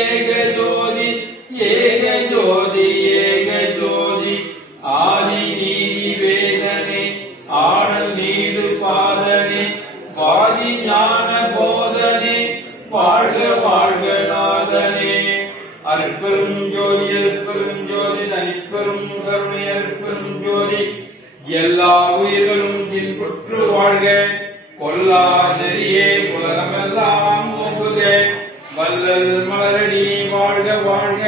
ஏக ஜோதி ஏக ஜோதி ஏக ஜோதி ஆதி நீதி வேதனே ஆடல் நீடு பாதனே வாதி ஞான போதனே வாழ்க வாழ்க நாதனே அருட்பெரும் ஜோதி அருட்பெரும் ஜோதி தனிப்பெரும் கருணை அருட்பெரும் ஜோதி எல்லா உயிர்களும் இன்புற்று வாழ்க கொல்லா நெறியே உலகமெல்லாம் ஓங்குக வல்லல் மலரடி வாழ்க வாழ்க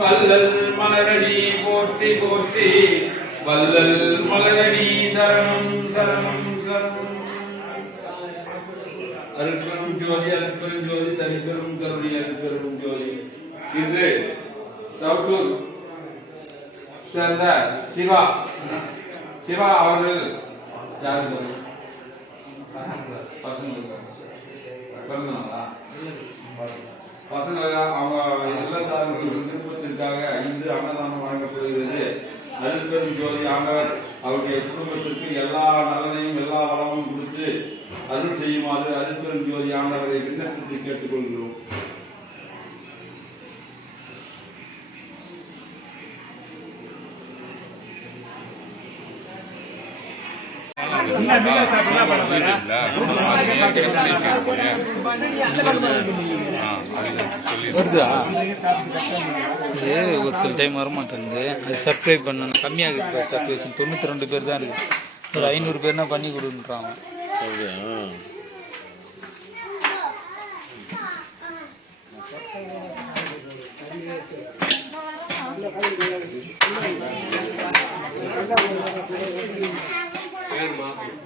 வல்லல் மலரடி போற்றி போற்றி வல்லல் மலரடி சரணம் சரணம் சரணம் அருட்பெரும் ஜோதி அருட்பெரும் ஜோதி தனிப்பெரும் கருணை அருட்பெரும் ஜோதி இன்று சவுட்டூர் சேர்ந்த சிவா அவர்கள் யாருக்கு பசங்க அவங்க இல்லத்தார்கள் விருப்பத்திற்காக இன்று அன்னதானம் வழங்கப்படுகிறது. அருட்பெரும் ஜோதி ஆண்டவர் அவருடைய குடும்பத்திற்கு எல்லா நலனையும் எல்லா வளமும் கொடுத்து அருள் செய்யுமாறு அருட்பெரும் ஜோதி ஆண்டவரை விண்ணப்பத்தை கேட்டுக்கொள்கிறோம். வருதா ஒரு சில டைம் வரமாட்டேங்குது. அது சப்ஸ்கிரைப் பண்ணணும், கம்மியாக இருக்கு சப்ஸ்கிரிப்ஷன். 92 பேர் தான் இருக்கு. ஒரு 500 பேர்னா பண்ணி கொடுன்றாங்க. Terima kasih.